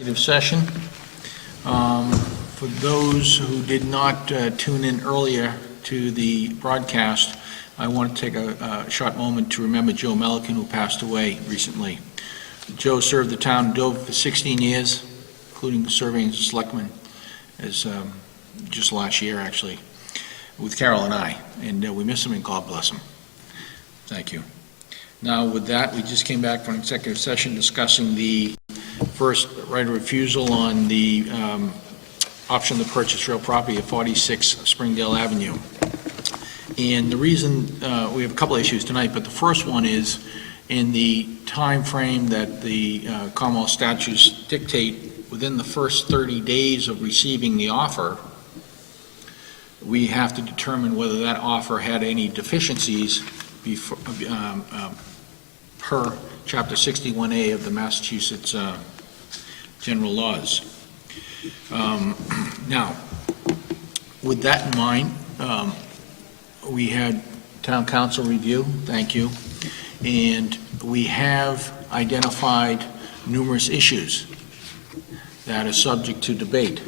Executive session. For those who did not tune in earlier to the broadcast, I want to take a short moment to remember Joe Melican, who passed away recently. Joe served the town of Dover for 16 years, including serving as a selectman as just last year, actually, with Carol and I, and we miss him and God bless him. Thank you. Now, with that, we just came back from an executive session discussing the first right of refusal on the option to purchase real property at 46 Springdale Avenue. And the reason, we have a couple of issues tonight, but the first one is in the time frame that the Commonwealth statutes dictate, within the first 30 days of receiving the offer, we have to determine whether that offer had any deficiencies before, per Chapter 61A of the Massachusetts General Laws. Now, with that in mind, we had Town Council review, thank you, and we have identified numerous issues that are subject to debate,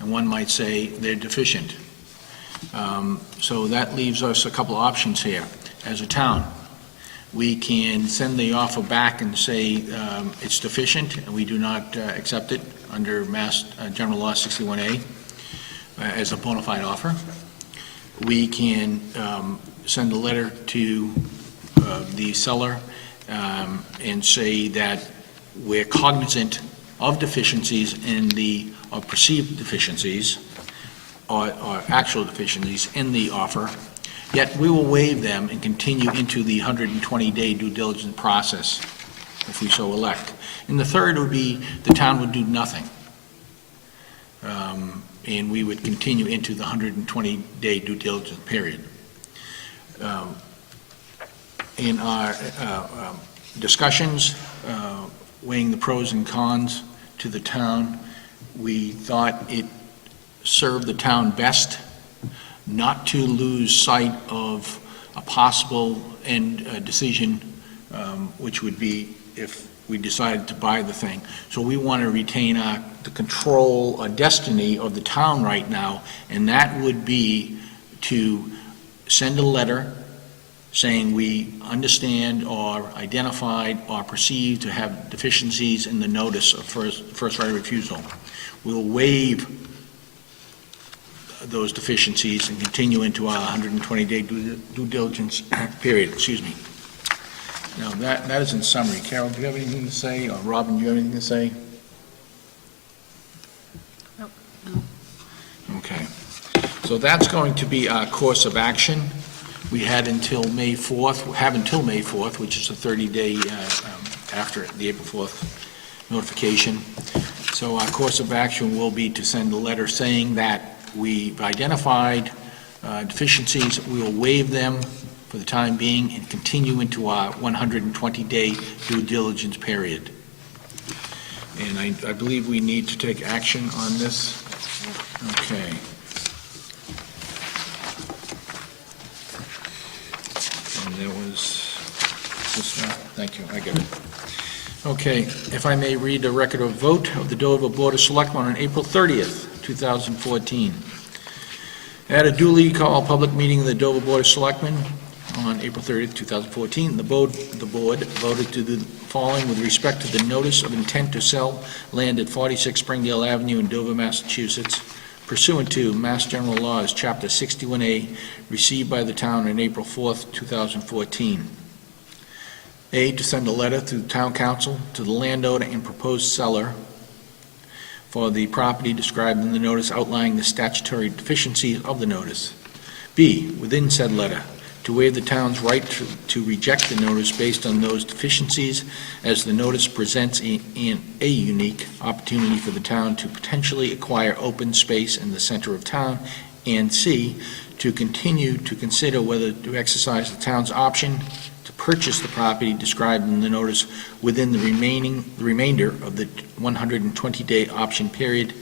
and one might say they're deficient. So that leaves us a couple of options here as a town. We can send the offer back and say it's deficient and we do not accept it under Mass General Law 61A as a bona fide offer. We can send a letter to the seller and say that we're cognizant of deficiencies in the, or perceived deficiencies, or actual deficiencies in the offer, yet we will waive them and continue into the 120-day due diligence process, if we so elect. And the third would be the town would do nothing. And we would continue into the 120-day due diligence period. In our discussions, weighing the pros and cons to the town, we thought it served the town best not to lose sight of a possible end decision, which would be if we decided to buy the thing. So we want to retain the control, destiny of the town right now, and that would be to send a letter saying we understand or identified or perceive to have deficiencies in the notice of first right of refusal. We'll waive those deficiencies and continue into our 120-day due diligence period, excuse me. Now, that is in summary. Carol, do you have anything to say? Or Robin, do you have anything to say? No. Okay. So that's going to be our course of action. We had until May 4th, have until May 4th, which is a 30-day after the April 4th notification. So our course of action will be to send a letter saying that we've identified deficiencies, we will waive them for the time being and continue into our 120-day due diligence period. And I believe we need to take action on this. Okay. And there was this one. Thank you, I get it. Okay, if I may read the record of vote of the Dover Board of Selectmen on April 30th, 2014. At a duly called public meeting of the Dover Board of Selectmen on April 30th, 2014, the board voted to do the following with respect to the notice of intent to sell land at 46 Springdale Avenue in Dover, Massachusetts, pursuant to Mass General Laws, Chapter 61A, received by the town on April 4th, 2014. A, to send a letter to the town council, to the landowner and proposed seller for the property described in the notice outlining the statutory deficiencies of the notice. B, within said letter, to waive the town's right to reject the notice based on those deficiencies, as the notice presents a unique opportunity for the town to potentially acquire open space in the center of town, and C, to continue to consider whether to exercise the town's option to purchase the property described in the notice within the remainder of the 120-day option period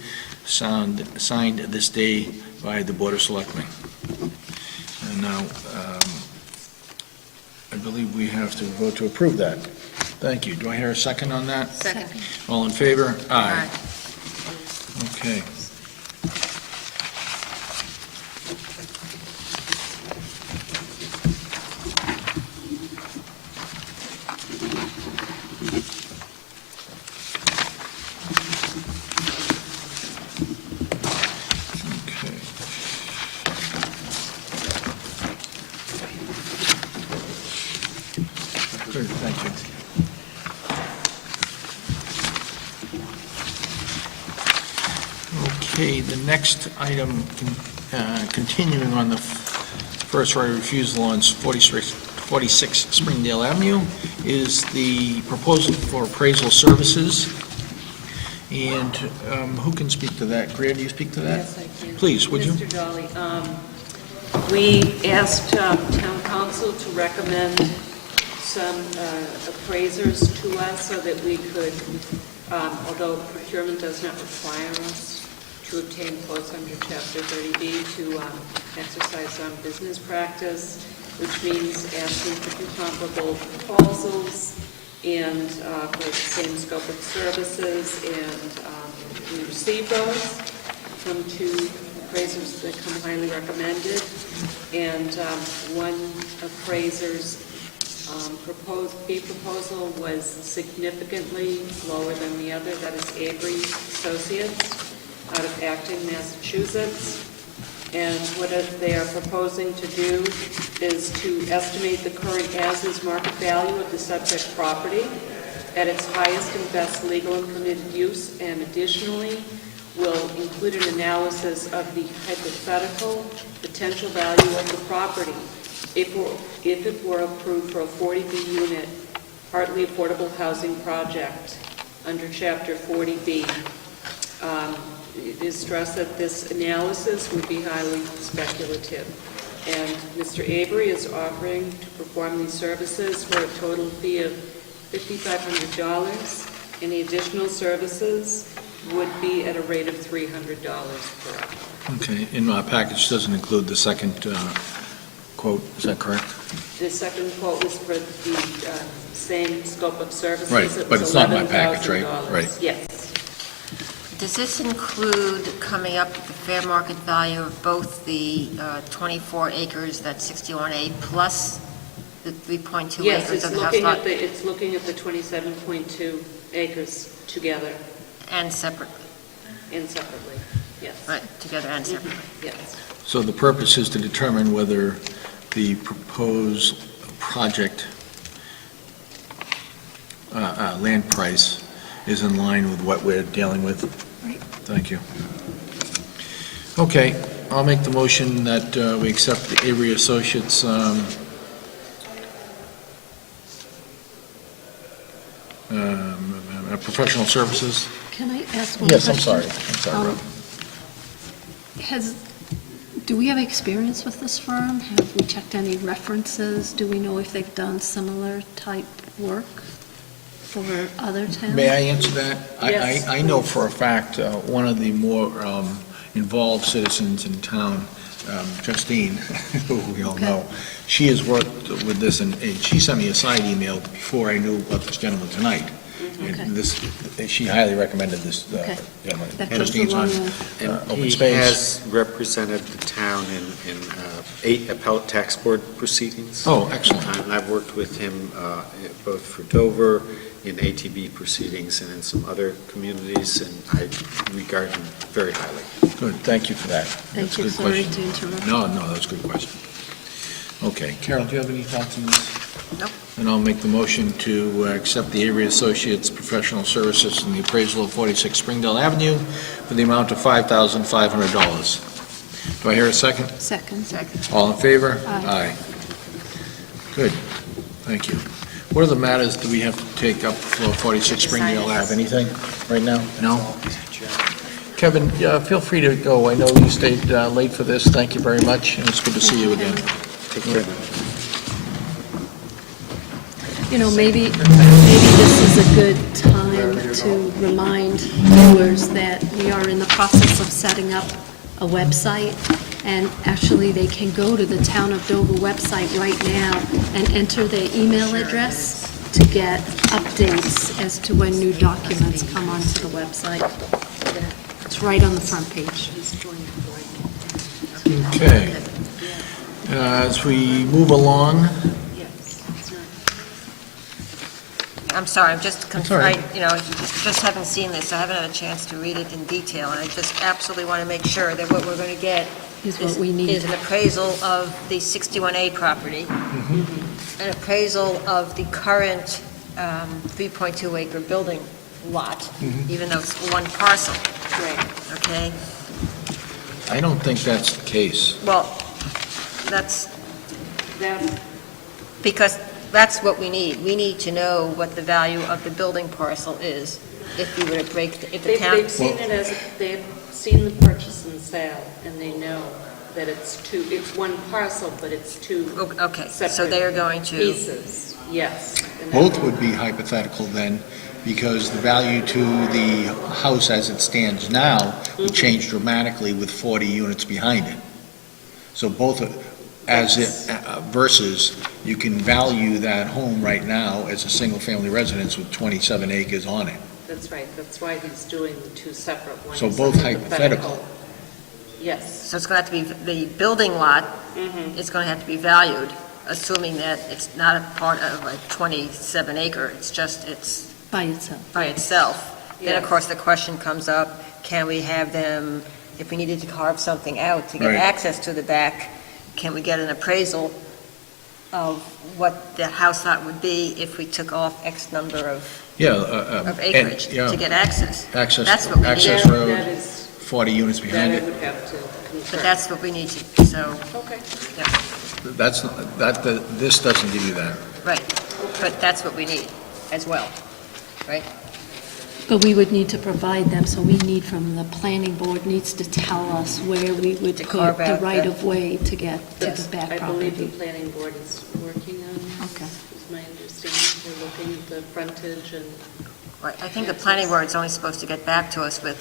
signed this day by the Board of Selectmen. And now, I believe we have to vote to approve that. Thank you. Do I hear a second on that? Second. All in favor? Aye. Okay. Okay. Good, thank you. Okay, the next item, continuing on the first right of refusal on 46 Springdale Avenue, is the proposal for appraisal services. And who can speak to that? Greer, do you speak to that? Yes, I can. Please, would you? Mr. Dolly, we asked town council to recommend some appraisers to us so that we could, although procurement does not require us to obtain quotes under Chapter 30B, to exercise business practice, which means asking for two comparable proposals and for the same scope of services, and we received those from two appraisers that come highly recommended, and one appraiser's fee proposal was significantly lower than the other. That is Avery Associates out of Acton, Massachusetts. And what they are proposing to do is to estimate the current as-is market value of the subject property at its highest and best legal and permitted use, and additionally will include an analysis of the hypothetical potential value of the property if it were approved for a 40B unit, partly affordable housing project under Chapter 40B. It is stressed that this analysis would be highly speculative. And Mr. Avery is offering to perform these services for a total fee of $5,500. Any additional services would be at a rate of $300 per hour. Okay, in my package doesn't include the second quote, is that correct? The second quote was for the same scope of services. Right, It but was it's not in my package, right? $11,000. Right. Yes. Does this include coming up with the fair market value of both the 24 acres, that's 61A, plus the 3.2 Yes, acres it's of the house looking lot? at it's looking at the 27.2 acres together And separately, and separately. Yes. right, together and separately. Yes. So the purpose is to determine whether the proposed project land price is in line with what we're dealing with. Right. Thank you. Okay, I'll make the motion that we accept the Avery Associates professional services. Can I ask one question? Yes, I'm sorry, Rob. Do we have experience with this firm? Have we checked any references? Do we know if they've done similar type work for other towns? May I answer that? Yes, I know please. for a fact, one of the more involved citizens in town, Justine, who we all Okay. know, she has worked with this, and she sent me a side email before I knew about this gentleman tonight. Okay. And this, she highly recommended this Okay. gentleman. That And goes Justine's on along And open he space. has represented the town in 8 appellate tax board proceedings. Oh, excellent. And I've worked with him both for Dover, in ATB proceedings, and in some other communities, and I regard him very highly. Good, thank you for that. Thank That's a you, good sorry question. to interrupt. No, that's a good question. Okay, Carol, do you have any thoughts on this? Nope. And I'll make the motion to accept the Avery Associates Professional Services in the appraisal of 46 Springdale Avenue for the amount of $5,500. Do I hear a second? Second. Second. All in favor? Aye. Good, thank you. What other matters do we have to take up for 46 Springdale Ave? Anything right now? No? Kevin, feel free to go. I know you stayed late for this. Thank you very much, and it's good to see you again. Take care. You know, maybe this is a good time to remind viewers that we are in the process of setting up a website, and actually they can go to the Town of Dover website right now and enter their email address to get updates as to when new documents come onto the website. It's right on the front page. Okay. As we move along, I'm sorry, I'm just, That's all right. just haven't seen this, I haven't had a chance to read it in detail, and I just absolutely want to make sure that what we're going to get Is what we need. is an appraisal of the 61A property, an appraisal of the current 3.2 acre building lot, even though it's one parcel, Right. okay? I don't think that's the case. Well, that's, That, because that's what we need. We need to know what the value of the building parcel is, if we were to break, if the town... they've seen it as, they've seen the purchase and sale, and they know that it's one parcel, but it's two Okay, so separate they are going to... pieces, yes. And Both that- would be hypothetical then, because the value to the house as it stands now would change dramatically with 40 units behind it. So both, versus, you can value that home right now as a single-family residence with 27 acres on it. That's right, that's why he's doing the two separate ones. So both hypothetical. Yes. So it's going to have to be, the building lot is going to have to be valued, assuming that it's not a part of a 27 acre, it's just, it's By itself. by itself. Then, of Yes. course, the question comes up, can we have them, if we needed to carve something out to get Right. access to the back, can we get an appraisal of what the house lot would be if we took off X number of acreage yeah. to get access? Access, That's what we need. access That road, is, 40 units that behind I it. would have to confirm. But that's what we need to, so, Okay. That's, this doesn't give you that. right, but that's what we need as well, right? But we would need to provide them, so we need from the planning board needs to tell us where we would To put carve the out the- right-of-way to get to Yes, the back I believe the property. planning board is working on this, Okay. is my understanding. They're looking at the frontage and, Right, I think the planning board's only supposed to get back to us with,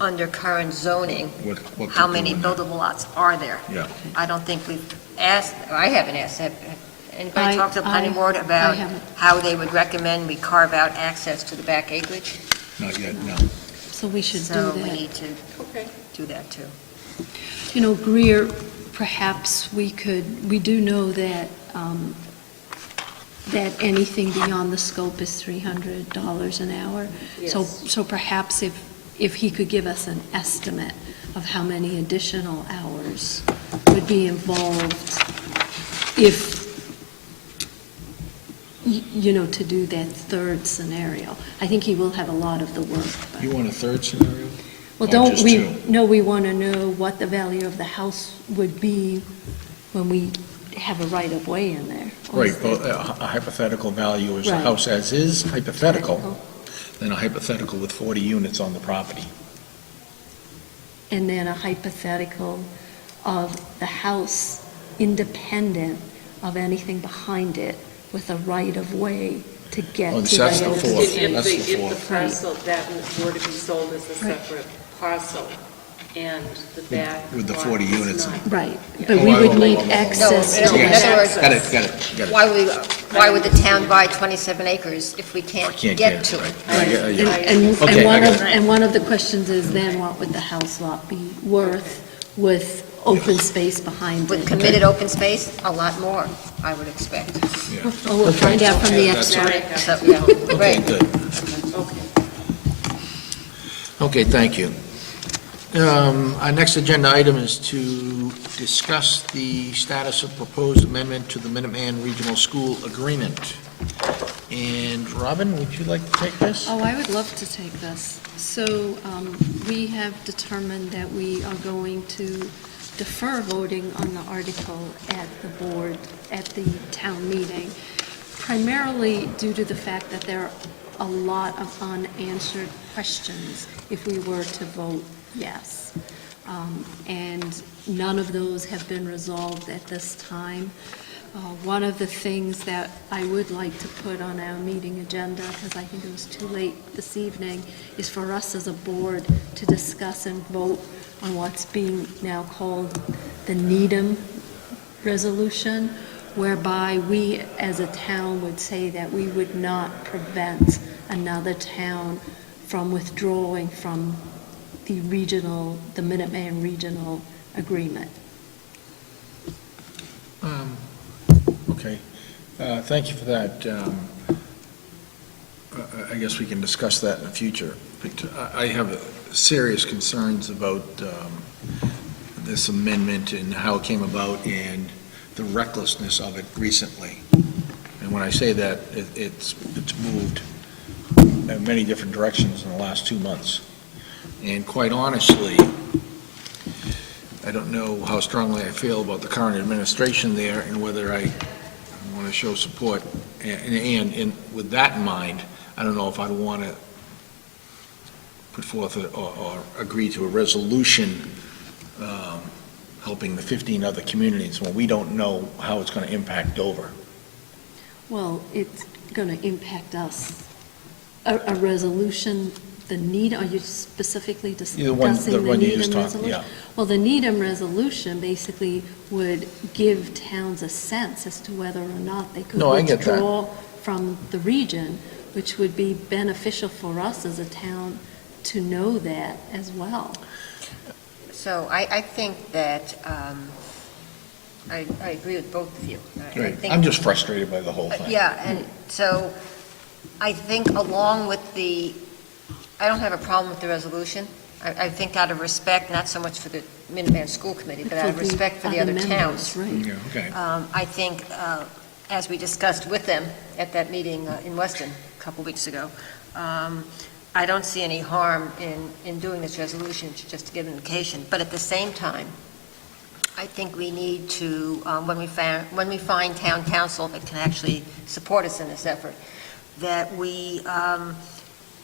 under current zoning, What how could many do in that. buildable lots are there? Yeah. I don't think we've asked, or I haven't asked, have anybody I- talked to the planning I- board about I haven't. how they would recommend we carve out access to the back acreage? Not yet, no. So we should do So we that. need to okay. do that too. You know, Greer, perhaps we do know that, that anything beyond the scope is $300 an hour. So, Yes. so perhaps if he could give us an estimate of how many additional hours would be involved if, you know, to do that third scenario. I think he will have a lot of the work. but- You want a third scenario? Well, Or don't just we, two? no, we want to know what the value of the house would be when we have a right-of-way in there. Or Right, is but there- a hypothetical value is the Right. house as is, hypothetical, then a hypothetical with 40 units on the property. And then a hypothetical of the house independent of anything behind it with a right-of-way to get Oh, to that's the the end of the fourth. street. That's the If the fourth. parcel, that were to be sold as a Right. separate parcel, and the back. With the lot 40 is units. not. Right, Yeah. but Oh, we I- would oh, need oh, oh, oh. access No, to in that. other words, Got it. why would the town buy 27 acres if we can't Can't get to it? I get it, yeah. And Okay, I one got of, it. and one of the questions is then what would the house lot be worth with open space behind With it? committed open space, a lot more, I would expect. Yeah. Oh, we'll find out from the That's- expert. So, yeah, Okay, right. good. Okay. Okay, thank you. Our next agenda item is to discuss the status of proposed amendment to the Minuteman Regional School Agreement. And Robin, would you like to take this? Oh, I would love to take this. So we have determined that we are going to defer voting on the article at the board, at the town meeting, primarily due to the fact that there are a lot of unanswered questions if we were to vote yes. And none of those have been resolved at this time. One of the things that I would like to put on our meeting agenda, because I think it was too late this evening, is for us as a board to discuss and vote on what's being now called the Needham Resolution, whereby we as a town would say that we would not prevent another town from withdrawing from the Minuteman Regional Agreement. Okay, thank you for that. I guess we can discuss that in the future. But I have serious concerns about this amendment and how it came about and the recklessness of it recently. And when I say that, it's moved in many different directions in the last 2 months. And quite honestly, I don't know how strongly I feel about the current administration there and whether I want to show support. And with that in mind, I don't know if I'd want to put forth or agree to a resolution helping the 15 other communities when we don't know how it's going to impact Dover. Well, it's going to impact us. A resolution, are you specifically discussing the The one you just Needham talked, resolution? yeah. Well, the Needham resolution basically would give towns a sense as to whether or not they could No, I get that. withdraw from the region, which would be beneficial for us as a town to know that as well. So I think that, I agree with both of you. I Right. think- I'm just frustrated by the whole thing. Yeah, and so I think along with I don't have a problem with the resolution. I think out of respect, not so much for the Minuteman School Committee, but out of respect for the other towns. Right. Yeah, okay. I think, as we discussed with them at that meeting in Weston a couple weeks ago, I don't see any harm in doing this resolution, just to give an indication. But at the same time, I think we need to, when we find town council that can actually support us in this effort, that we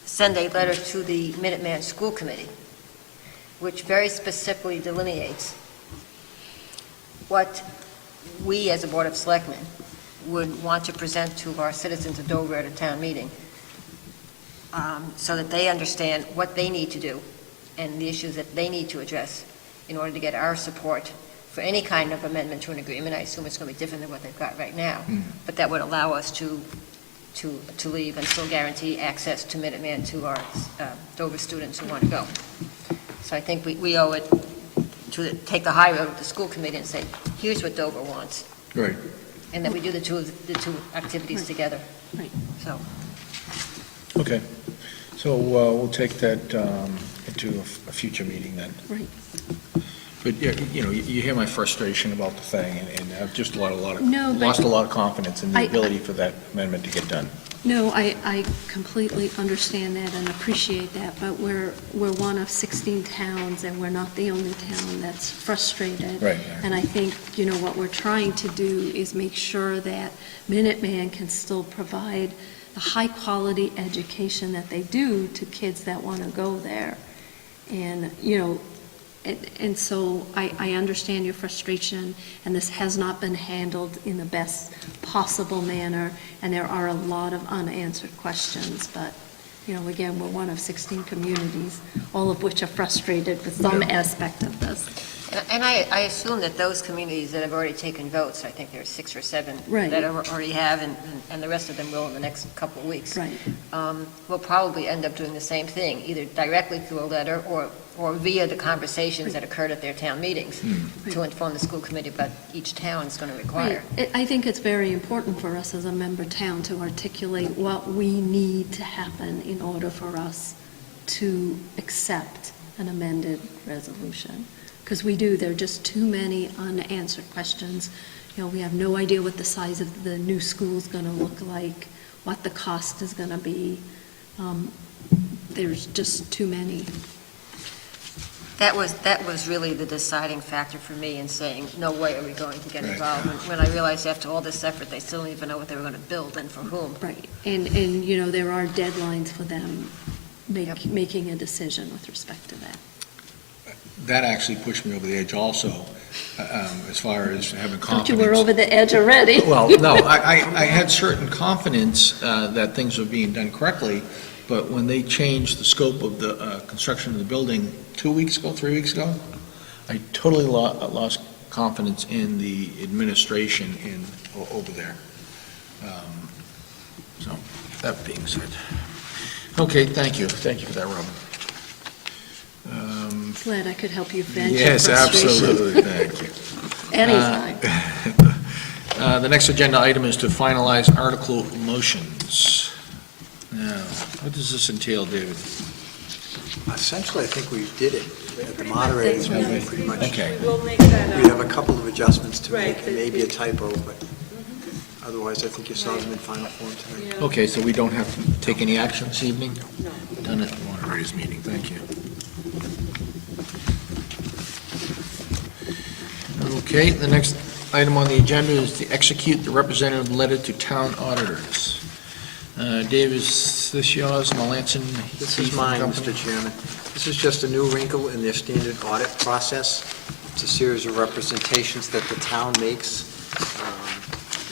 send a letter to the Minuteman School Committee, which very specifically delineates what we as a Board of Selectmen would want to present to our citizens of Dover at a town meeting, so that they understand what they need to do and the issues that they need to address in order to get our support for any kind of amendment to an agreement. I assume it's going to be different than what they've got right now, but that would allow us to leave and still guarantee access to Minuteman to our Dover students who want to go. So I think we owe it to take the high road with the school committee and say, here's what Dover wants. Right. And then we do the two activities together. Right. So, Okay. So we'll take that into a future meeting then. Right. But, you know, you hear my frustration about the thing, and I've just No, but- lost a lot of confidence in the I- ability for that amendment to get done. No, I completely understand that and appreciate that, but we're one of 16 towns, and we're not the only town that's frustrated. Right. And I think, you know, what we're trying to do is make sure that Minuteman can still provide the high-quality education that they do to kids that want to go there. And, you know, and so I understand your frustration, and this has not been handled in the best possible manner, and there are a lot of unanswered questions, but, you know, again, we're one of 16 communities, all of which are frustrated with some aspect of this. and I assume that those communities that have already taken votes, I think there are 6 or 7 Right. that already have, and the rest of them will in the next couple of weeks. Right. Will probably end up doing the same thing, either directly through a letter or via the conversations that occurred at their town meetings to inform the school committee about each town is going to require. I think it's very important for us as a member town to articulate what we need to happen in order for us to accept an amended resolution. Because there are just too many unanswered questions. You know, we have no idea what the size of the new school is going to look like, what the cost is going to be. There's just too many. That was really the deciding factor for me in saying, no way are we going to get Right. involved. When I realized after all this effort, they still don't even know what they were going to build and for whom. Right, and, you know, there are deadlines for them making a decision with respect to that. That actually pushed me over the edge also, as far as having Thought confidence. you were over the edge already. Well, no, I had certain confidence that things were being done correctly, but when they changed the scope of the construction of the building 2 weeks ago, 3 weeks ago, I totally lost confidence in the administration over there. So, that being said. Okay, thank you. Thank you for that, Robin. Glad I could help you vent your Yes, frustration. absolutely, thank you. Anytime. The next agenda item is to finalize article motions. Now, what does this entail, David? Essentially, I think we did it at the moderator's That's right. meeting, pretty much. Okay. We'll make that We have a couple of adjustments to Right, make, but maybe a the- typo, but otherwise, I think you saw them in final form tonight. Yeah. Okay, so we don't have to take any action this evening? No. Done at the moderator's meeting, thank you. Okay, the next item on the agenda is to execute the representative letter to town auditors. Dave, is this yours, Melanson? This is mine, Mr. Chairman. This is just a new wrinkle in their standard audit process. It's a series of representations that the town makes.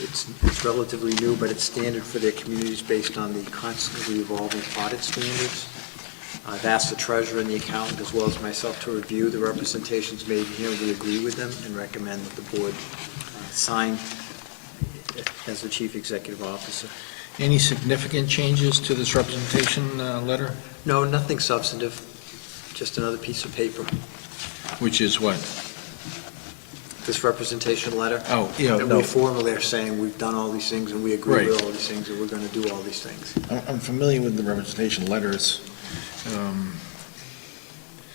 It's relatively new, but it's standard for their communities based on the constantly evolving audit standards. I've asked the treasurer and the accountant, as well as myself, to review the representations made here. We agree with them and recommend that the board sign as the chief executive officer. Any significant changes to this representation letter? No, nothing substantive, just another piece of paper. Which is what? This representation letter, Oh, yeah, that no, we formally are saying we've done all these things and we agree Right. with all these things and we're going to do all these things. I'm familiar with the representation letters.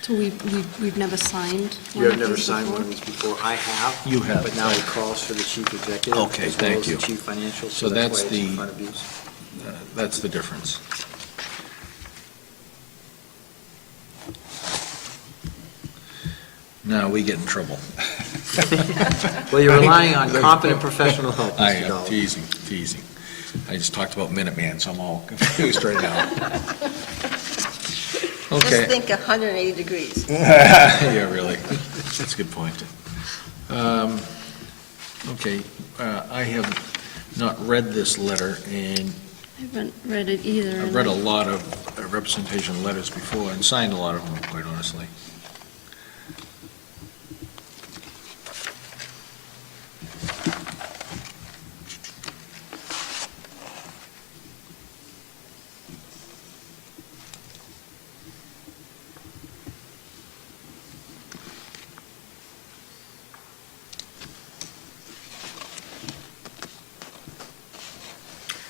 So we've never signed You one have of never these signed before? one of these before. I have. You have, But now right. it calls for the chief executive. Okay, as well thank as you. the chief financial, So so that's that's why it's in the- front of you. That's the difference. Now we get in trouble. Well, you're relying on competent professional help, I Mr. am Dollar. teasing. I just talked about Minuteman, so I'm all confused right now. Just Okay. think 180 degrees. Yeah, really. That's a good point. Okay, I have not read this letter, and I haven't read it either. I've and read a I- lot of representation letters before, and signed a lot of them, quite honestly.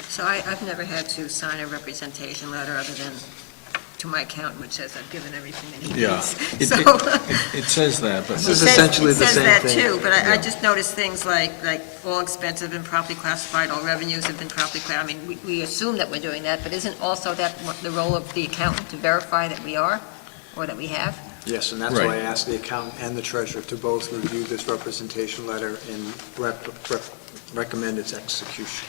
So I've never had to sign a representation letter other than to my accountant, which says I've given everything that he Yeah. needs. It- So. It says that, but This is essentially the same It says thing. that too, but I Yeah. just noticed things like all expenses have been properly classified, all revenues have been properly classified. I mean, we assume that we're doing that, but isn't also that the role of the accountant to verify that we are, or that we have? Yes, and that's why I Right. asked the accountant and the treasurer to both review this representation letter and recommend its execution.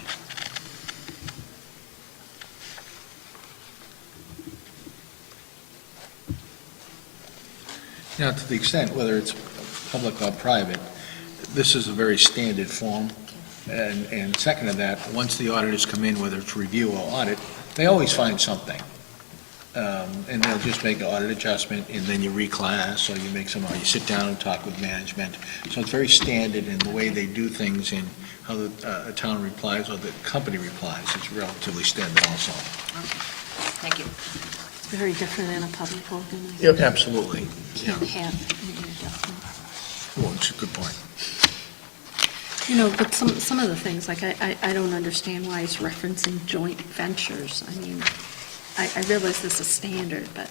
Now, to the extent, whether it's public or private, this is a very standard form. And second to that, once the auditors come in, whether it's review or audit, they always find something. And they'll just make an audit adjustment, and then you reclass, or you make some, or you sit down and talk with management. So it's very standard in the way they do things, and how a town replies, or the company replies. It's relatively standard also. Thank you. It's very different than a public organization. Absolutely. Yeah, Can't have any adjustment. well, it's a good point. You know, but some of the things, like, I don't understand why it's referencing joint ventures. I mean, I realize this is standard, but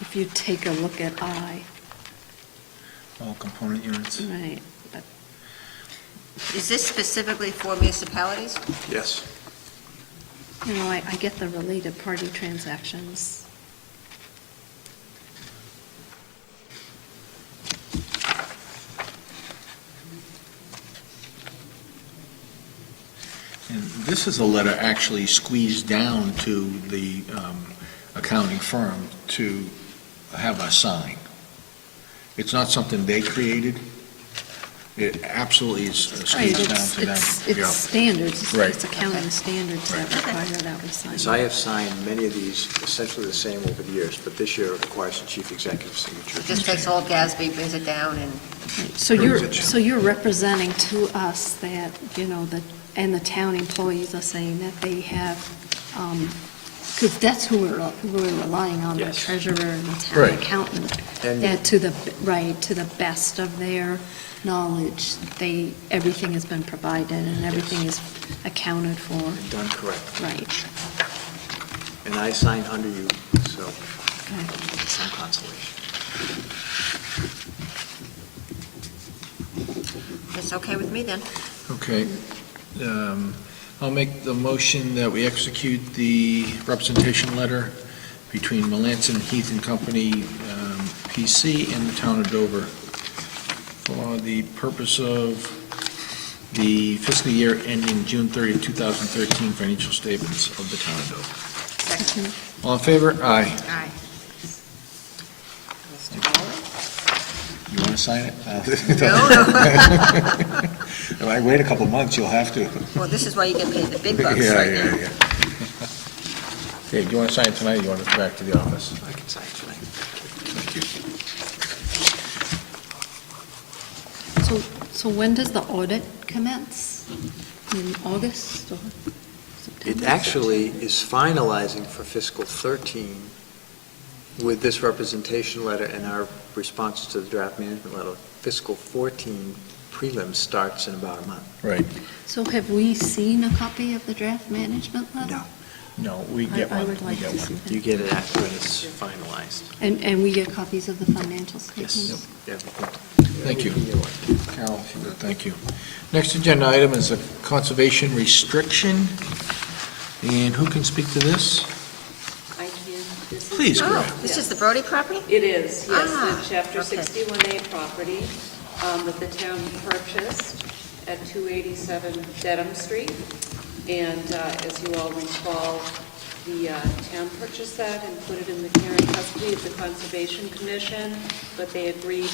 if you take a look at All component units. right, but Is this specifically for municipalities? Yes. you know, I get the related party transactions. And this is a letter actually squeezed down to the accounting firm to have us sign. It's not something they created. It absolutely is Right, scales down to them. it's Yeah. standards, Right. it's accounting standards that require that we sign. So I have signed many of these essentially the same over the years, but this year it requires the chief executive signature. It just takes old Gatsby, brings it down, and Right, so you're representing to us that, you know, and the town employees are saying that they have, because that's who we're relying on, the Yes. treasurer and the town Right. accountant. And- That to the best of their knowledge, everything has been provided and everything is accounted for, And done correctly. right. And I signed under you, so Okay. some consolation. it's okay with me then. Okay. I'll make the motion that we execute the representation letter between Melanson Heath and Company, PC, and the town of Dover for the purpose of the fiscal year ending June 30th, 2013 financial statements of the town of Dover. Second. All in favor? Aye. Aye. Mr. Bowling? You want to sign it? No, no. If I wait a couple months, you'll have to. Well, this is why you get paid the big bucks Yeah, right yeah, now. yeah. Okay, do you want to sign it tonight, or do you want to come back to the office? I can sign tonight. Thank you. So when does the audit commence? In August or September? It actually is finalizing for fiscal 13 with this representation letter and our response to the draft management letter. Fiscal 14 prelim starts in about a month. Right. So have we seen a copy of the draft management letter? No. No, we get one. I would like We get to one. see that. You get it after when it's finalized. And we get copies of the financial statements? Yes. Yeah. Thank you. You're welcome. Carol, if you would, thank you. Next agenda item is a conservation restriction. And who can speak to this? I can, this is. Please, go Oh, ahead. this is the Brody property? It is, yes, Ah, the Chapter okay. 61A property that the town purchased at 287 Dedham Street. And as you all recall, the town purchased that and put it in the care and custody of the Conservation Commission, but they agreed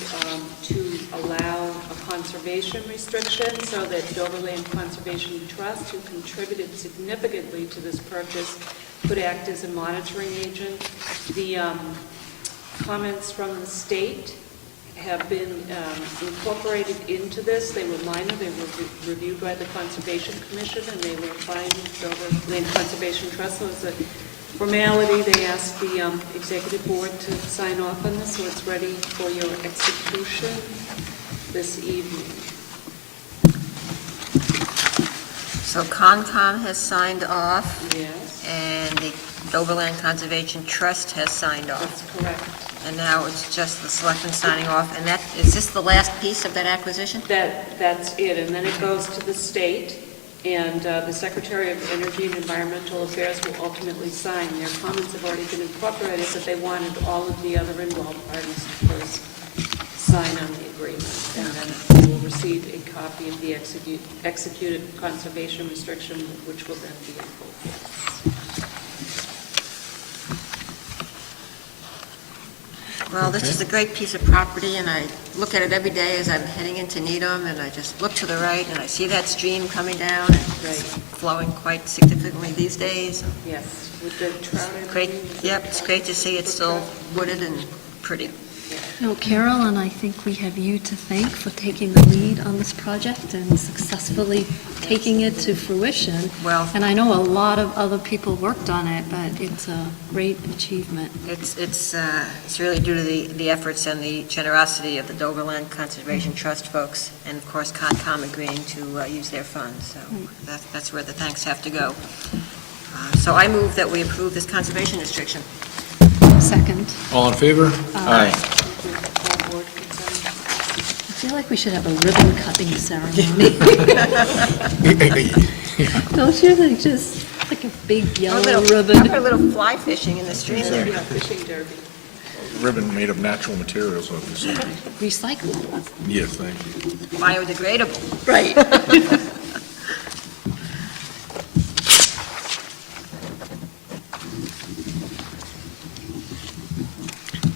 to allow a conservation restriction so that Doverland Conservation Trust, who contributed significantly to this purchase, could act as a monitoring agent. The comments from the state have been incorporated into this. They were minor, they were reviewed by the Conservation Commission, and they were fine with Dover Land Conservation Trust. So as a formality, they asked the executive board to sign off on this, so it's ready for your execution this evening. So Concom has signed off, Yes, and the Doverland Conservation Trust has signed off. that's correct. And now it's just the selectmen signing off, and that, is this the last piece of that acquisition? That's it, and then it goes to the state, and the Secretary of Energy and Environmental Affairs will ultimately sign. Their comments have already been incorporated, but they wanted all of the other involved parties to first sign on the agreement, and then we will receive a copy of the executed conservation restriction, which will then be in full force. Well, this is a great piece of property, and I look at it every day as I'm heading into Needham, and I just look to the right, and I see that stream coming down, and it's Right. flowing quite significantly these days. Yes, with the trout. I Great, believe, yep, it's great to see it's still wooded and pretty. No, Carol, and I think we have you to thank for taking the lead on this project and successfully taking it to fruition. Well, And I know a lot of other people worked on it, but it's a great achievement. it's really due to the efforts and the generosity of the Doverland Conservation Trust folks, and of course Concom agreeing to use their funds, so that's where the thanks have to go. So I move that we approve this conservation restriction. Second, All in favor? Aye. Full board consent. I feel like we should have a ribbon cutting ceremony. Don't you think, just like a big yellow How ribbon? about a little fly fishing in the stream? Yeah, fishing derby. Ribbon made of natural materials, obviously. Recyclable. Yes, thank you. Biodegradable. Right.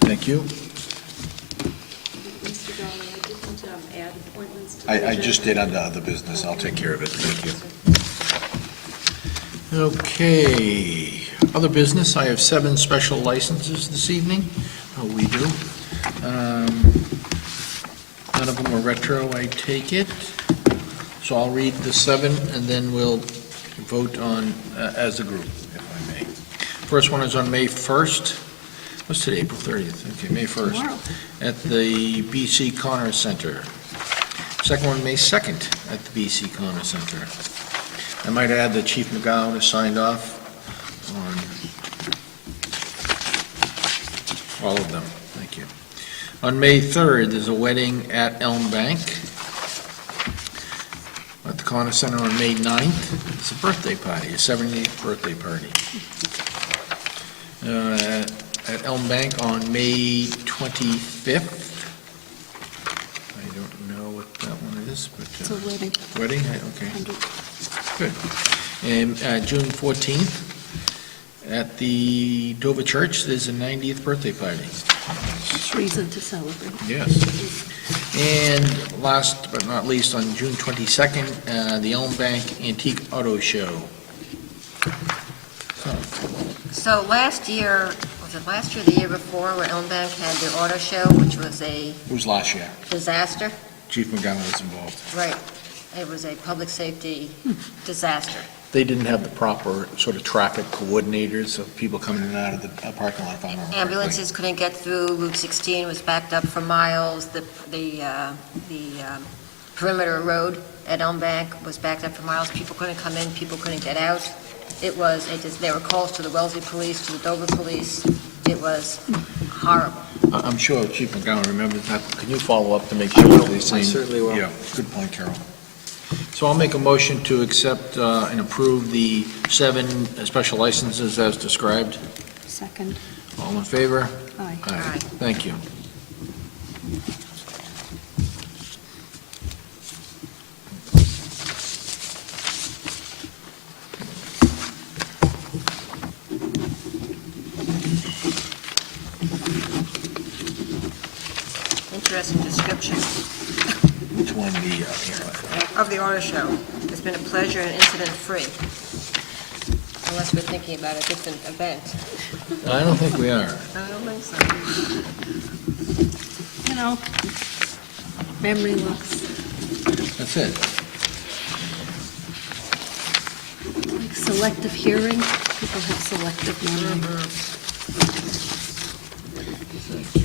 Thank you. Mr. Dolly, I didn't add appointments to I just did under other business. I'll take care of it. Thank you. Okay, other business, I have 7 special licenses this evening. Oh, we do. None of them are retro, I take it. So I'll read the 7, and then we'll vote on, as a group, if I may. First one is on May 1st. What's today, April 30th? Okay, May 1st. Tomorrow. At the BC Connor Center. Second one, May 2nd, at the BC Connor Center. I might add that Chief McGowan has signed off on all of them. Thank you. On May 3rd, there's a wedding at Elm Bank. At the Connor Center on May 9th, it's a birthday party, a 78th birthday party. At Elm Bank on May 25th. I don't know what that one is, but... It's a wedding. Wedding, okay, good. And June 14th, at the Dover Church, there's a 90th birthday party. It's reason to celebrate. Yes. And last but not least, on June 22nd, the Elm Bank Antique Auto Show. So last year, was it last year, or the year before, when Elm Bank had their auto show, which was a It was last year. disaster? Chief McGowan was involved. Right. It was a public safety disaster. They didn't have the proper sort of traffic coordinators of people coming in and out of the parking lot, if I remember correctly. Ambulances couldn't get through, Route 16 was backed up for miles, the perimeter road at Elm Bank was backed up for miles, people couldn't come in, people couldn't get out. It was, there were calls to the Wellesley Police, to the Dover Police, it was horrible. I'm sure Chief McGowan remembers that. Can you follow up to make sure these same? I certainly will. Yeah, good point, Carol. So I'll make a motion to accept and approve the 7 special licenses as described. Second. All in favor? Aye. Aye. Thank you. Interesting description Which one, the, of the auto show. It's been a pleasure and incident-free, unless we're thinking about a different event. I don't think we are. I don't think so. You know, memory loss. That's it. Like selective hearing, people have selective memory. Thank you.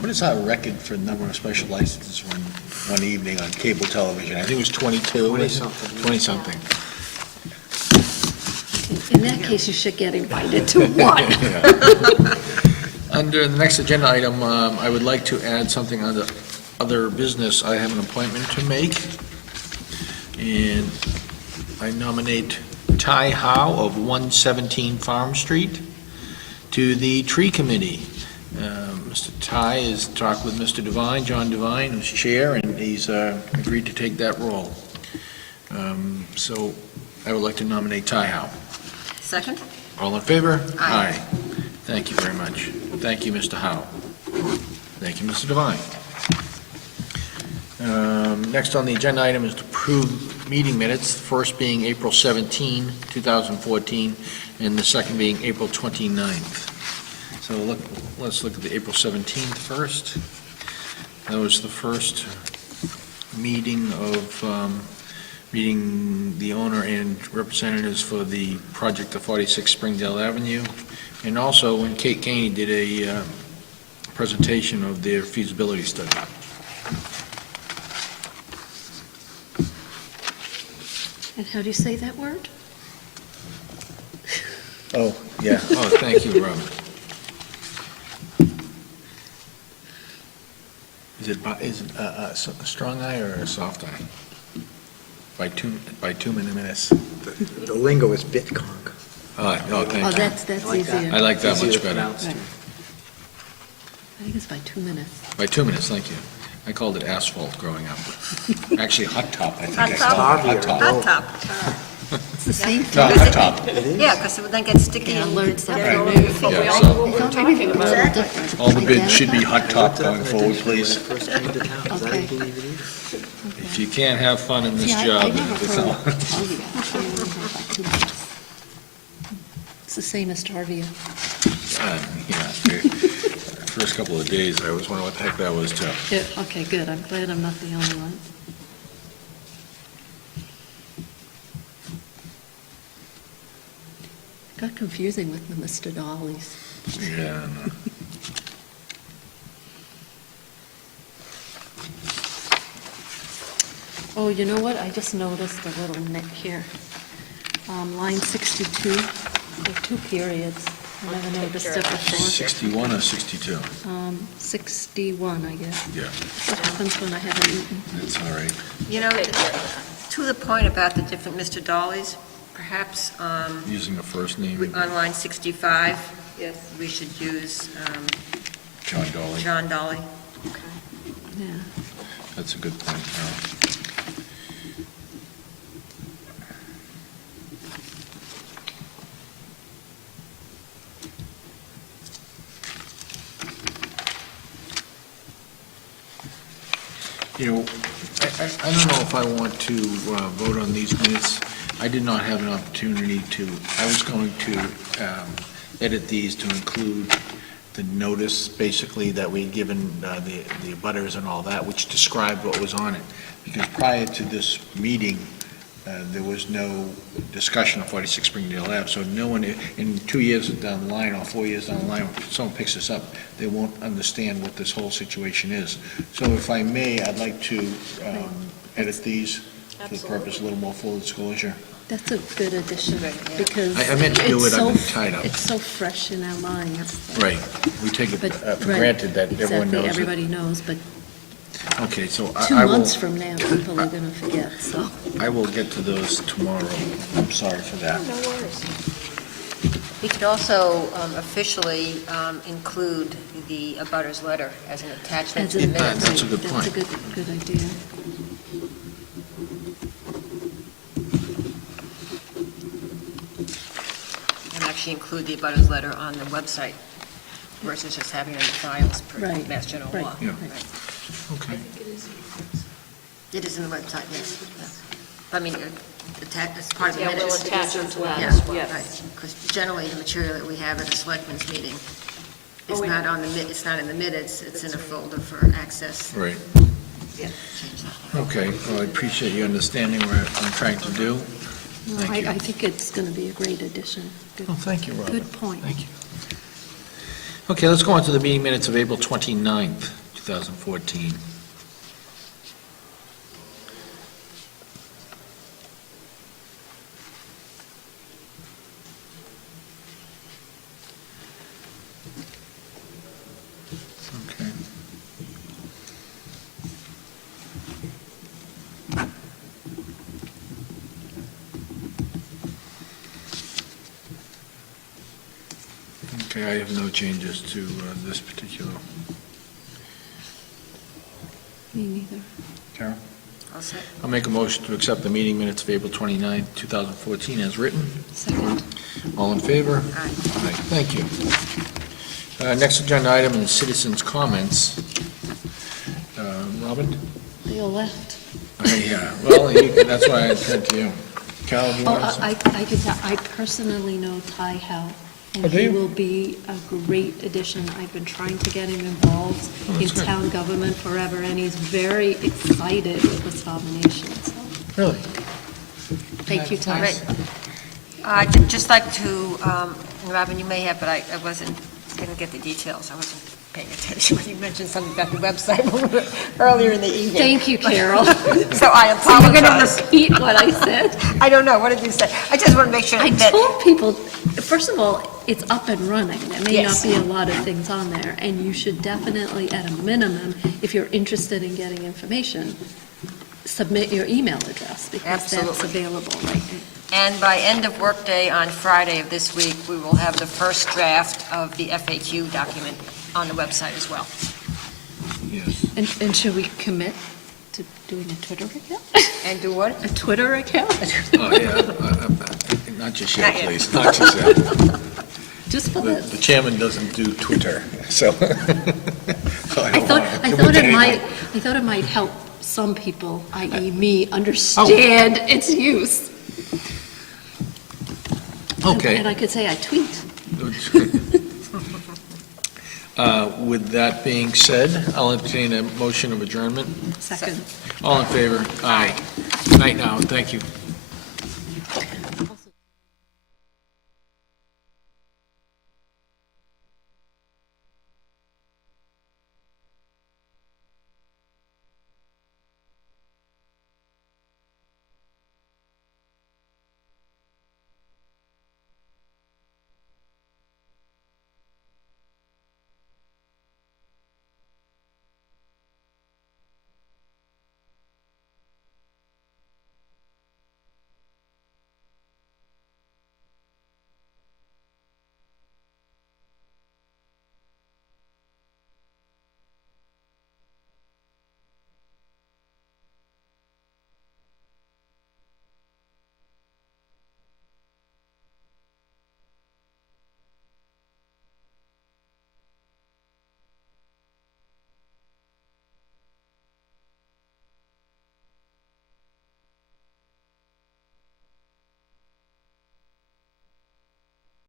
What is our record for the number of special licenses one evening on cable television? I think it was 22. 20-something. 20-something. In that case, you should get invited to one. Under the next agenda item, I would like to add something under other business. I have an appointment to make, and I nominate Ty Howe of 117 Farm Street to the Tree Committee. Mr. Ty has talked with Mr. Devine, John Devine, who's chair, and he's agreed to take that role. So I would like to nominate Ty Howe. Second? All in favor? Aye. Thank you very much. Thank you, Mr. Howe. Thank you, Mr. Devine. Next on the agenda item is to approve meeting minutes, the first being April 17, 2014, and the second being April 29th. So let's look at the April 17th first. That was the first meeting meeting the owner and representatives for the project of 46 Springdale Avenue, and also when Kate Caney did a presentation of their feasibility study. And how do you say that word? Oh, yeah. Oh, thank you, Robin. Is it a strong eye or a soft eye? By 2 minutes. The lingo is Bitconk. No, Oh, thank you. that's I like that. I like that Easier much to better. pronounce. Right. I think it's by 2 minutes. By 2 minutes, thank you. I called it asphalt growing up. Actually, hot top, I think I Hot called it. top? Hot top. Hot top. It's the same No, thing. hot top. It is? Yeah, because it would then get sticky Yeah, I and learned something get new. all Yeah, We all so- know what we're talking A about. little different. All the bids should be Identical? hot top going Definite forward, addition when I please. first came to town, 'cause I Okay. didn't believe it either. If you can't have fun in this See, I job, never it's heard not. of tarvia. I only heard about 2 minutes. It's the same as tarvia. First couple of days, I was wondering what the heck that was too. Yeah, okay, good. I'm glad I'm not the only one. Got confusing with the Mr. Dollies. Yeah, I know. Oh, you know what? I just noticed a little nick here. Line 62, there are 2 periods. I never noticed it before. 61 or 62? 61, I guess. Yeah, What happens when I haven't eaten? that's all right. You know, to the point about the different Mr. Dollies, perhaps Using the first name, on line 65, Yes. we should use John Dolly. John Dolly. Yeah. That's a good point, Carol. You know, I don't know if I want to vote on these minutes. I did not have an opportunity to, I was going to edit these to include the notice, basically, that we'd given the abutters and all that, which described what was on it. Because prior to this meeting, there was no discussion of 46 Springdale Ave, so no one, in 2 years down the line, or 4 years down the line, if someone picks this up, they won't understand what this whole situation is. So if I may, I'd like to edit these for the purpose of a little more full disclosure. That's a good addition, Good, yeah. because I meant to do it's it, I've been so- tied up. It's so fresh in our minds. Right, we take it But, for right, granted that everyone exactly, knows it. everybody knows, but Okay, so 2 I will, months from now, people are going to forget, so. I will get to those tomorrow. I'm sorry for that. No worries. We could also officially include the abutters letter as an attachment As to the in- minutes. That's a good That's a point. good idea. And actually include the abutters letter on the website versus just having it in the files per Right, Mass General right, Law. Yeah. Right. Okay. It is in the website, yes. I mean, it's part of the Yeah, we'll minutes. attach them to that Yeah, as well. right, because generally the material that we have at a selectmen's meeting is Oh, we- not on the, it's not in the minutes, it's in a folder for access. Right, Yeah. Change that. okay. Well, I appreciate you understanding what I'm trying to do. No, Thank you. I think it's going to be a great addition. Good- Oh, thank you, Robert. Good point. Thank you. Okay, let's go on to the meeting minutes of April 29th, 2014. Okay. Okay, I have no changes to this particular. Me neither. Carol? All set? I'll make a motion to accept the meeting minutes of April 29th, 2014 as written. Second. All in favor? Aye. Aye, thank you. Next agenda item is citizens' comments. Robin? They all left. Yeah, well, that's why I turned to you. Carol, do you Oh, want to? I can tell, I personally know Ty Howe, Oh, and do he you? will be a great addition. I've been trying to get him involved Oh, in that's good. town government forever, and he's very excited with this nomination, so, Really? thank you, Ty. Great. I'd just like to, Robin, you may have, but I didn't get the details. I wasn't paying attention when you mentioned something about the website earlier in the evening. Thank you, Carol. So I So you're going to apologize. repeat what I said? I don't know, what did you say? I just want to make sure I that, told people, first of all, it's up and running. There may not Yes. be a lot of things on there, and you should definitely, at a minimum, if you're interested in getting information, submit your email address, because that's Absolutely. available right now. And by end of workday on Friday of this week, we will have the first draft of the FAQ document on the website as well. Yes. And should we commit to doing a Twitter account? And do what? A Twitter account? Oh, yeah, not just yet, Not yet. please, not just yet. Just for The this. the chairman doesn't do Twitter, so. I thought it might help some people, i.e. me, understand its use. Okay. And I could say I tweet. With that being said, I'll entertain a motion of adjournment. Second. All in favor? Aye. Good night now, thank you.